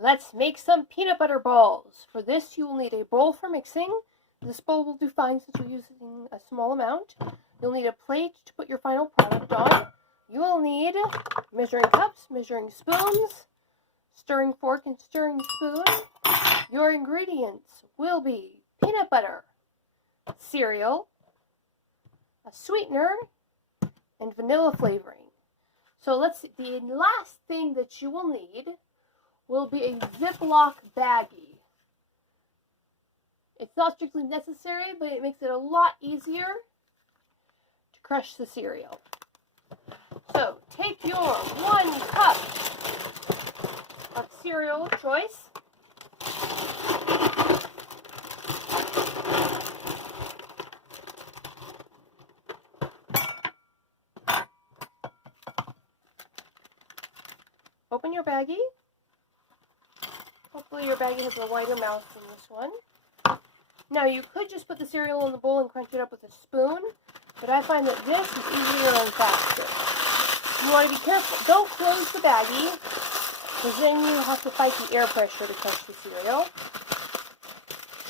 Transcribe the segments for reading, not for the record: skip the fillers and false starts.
Let's make some peanut butter balls. For this, you will need a bowl for mixing. This bowl will do fine since we're using a small amount. You'll need a plate to put your final product on. You will need measuring cups, measuring spoons, stirring fork and stirring spoon. Your ingredients will be peanut butter, cereal, a sweetener, and vanilla flavoring. So let's see, the last thing that you will need will be a Ziploc baggie. It's not strictly necessary, but it makes it a lot easier to crush the cereal. So take your 1 cup of cereal of choice. Open your baggie. Hopefully your baggie has a wider mouth than this one. Now you could just put the cereal in the bowl and crunch it up with a spoon, but I find that this is easier and faster. You want to be careful. Don't close the baggie, because then you have to fight the air pressure to crush the cereal.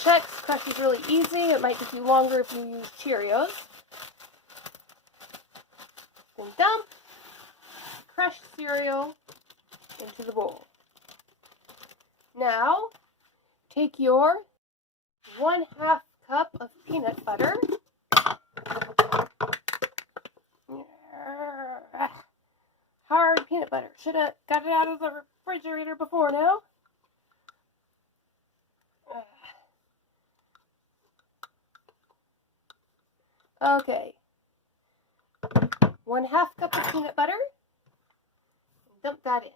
Chex crushes really easy. It might take you longer if you use Cheerios. Then dump crushed cereal into the bowl. Now, take your 1/2 cup of peanut butter. Hard peanut butter. Should have got it out of the refrigerator before now. Okay. 1/2 cup of peanut butter. Dump that in.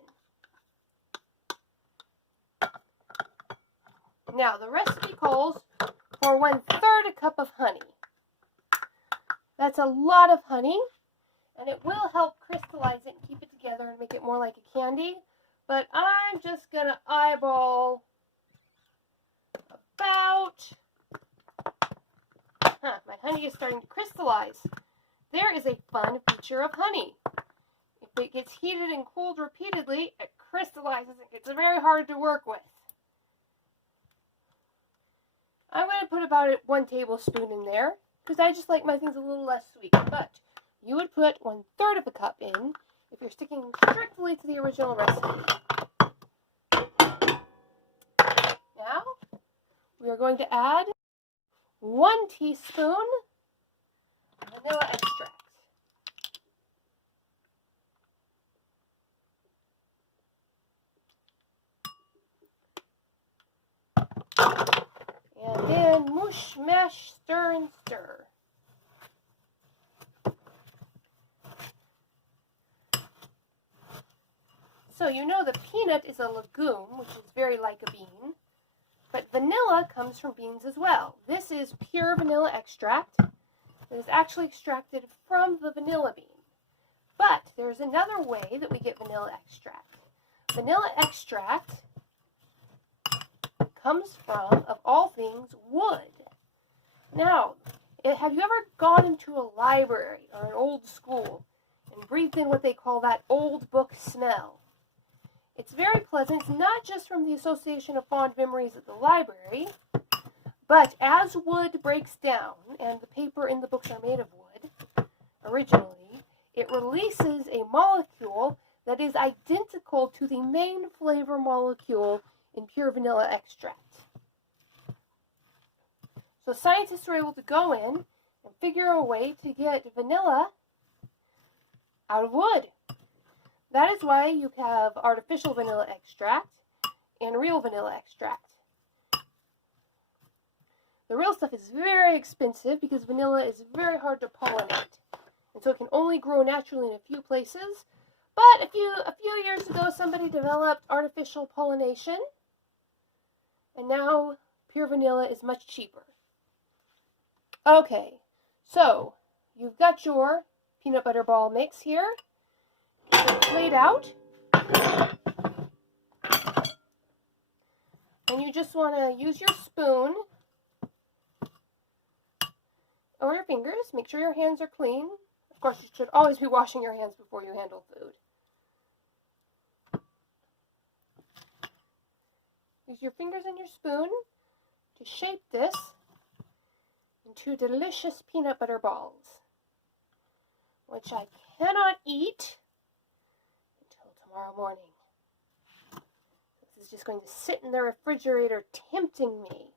Now, the recipe calls for 1/3 cup of honey. That's a lot of honey, and it will help crystallize it and keep it together and make it more like a candy. But I'm just going to eyeball about... my honey is starting to crystallize. There is a fun feature of honey. If it gets heated and cooled repeatedly, it crystallizes. It gets very hard to work with. I'm going to put about 1 tablespoon in there, because I just like my things a little less sweet. But you would put 1/3 of a cup in if you're sticking strictly to the original recipe. Now, we are going to add 1 teaspoon vanilla extract. And then mush, mash, stir, and stir. So you know the peanut is a legume, which is very like a bean, but vanilla comes from beans as well. This is pure vanilla extract that is actually extracted from the vanilla bean. But there's another way that we get vanilla extract. Vanilla extract comes from, of all things, wood. Now, have you ever gone into a library or an old school and breathed in what they call that old book smell? It's very pleasant. It's not just from the association of fond memories at the library, but as wood breaks down, and the paper in the books are made of wood originally, it releases a molecule that is identical to the main flavor molecule in pure vanilla extract. So scientists were able to go in and figure a way to get vanilla out of wood. That is why you have artificial vanilla extract and real vanilla extract. The real stuff is very expensive because vanilla is very hard to pollinate. And so it can only grow naturally in a few places. But a few years ago, somebody developed artificial pollination. And now pure vanilla is much cheaper. Okay, so you've got your peanut butter ball mix here. It's laid out. And you just want to use your spoon or your fingers. Make sure your hands are clean. Of course, you should always be washing your hands before you handle food. Use your fingers and your spoon to shape this into delicious peanut butter balls, which I cannot eat until tomorrow morning. This is just going to sit in the refrigerator tempting me.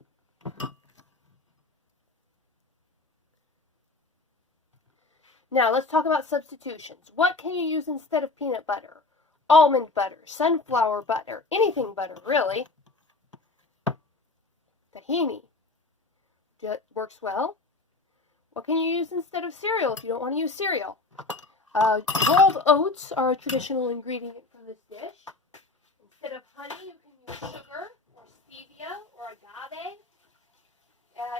Now let's talk about substitutions. What can you use instead of peanut butter? Almond butter, sunflower butter, anything butter really. Tahini works well. What can you use instead of cereal if you don't want to use cereal? Rolled oats are a traditional ingredient for this dish. Instead of honey, you can use sugar or stevia or agave.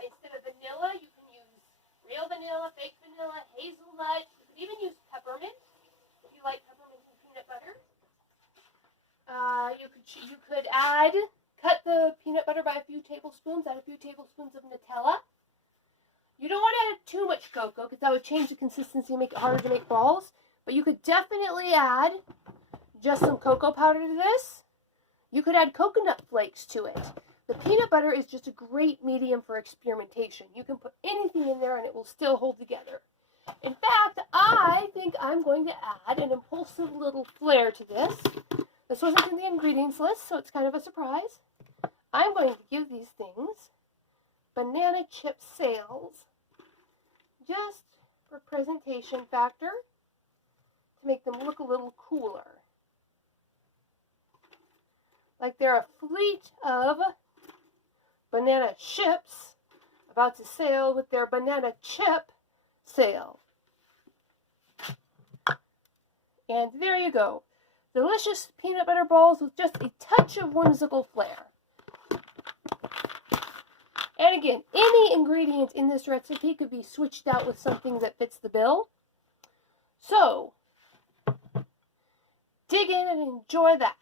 Instead of vanilla, you can use real vanilla, fake vanilla, hazelnut. You could even use peppermint if you like peppermint and peanut butter. You could cut the peanut butter by a few tablespoons, add a few tablespoons of Nutella. You don't want to add too much cocoa because that would change the consistency and make it harder to make balls. But you could definitely add just some cocoa powder to this. You could add coconut flakes to it. The peanut butter is just a great medium for experimentation. You can put anything in there and it will still hold together. In fact, I think I'm going to add an impulsive little flair to this. This wasn't in the ingredients list, so it's kind of a surprise. I'm going to give these things banana chip sails, just for presentation factor, to make them look a little cooler. Like they're a fleet of banana ships about to sail with their banana chip sail. And there you go. Delicious peanut butter balls with just a touch of whimsical flair. And again, any ingredient in this recipe could be switched out with something that fits the bill. So, dig in and enjoy that.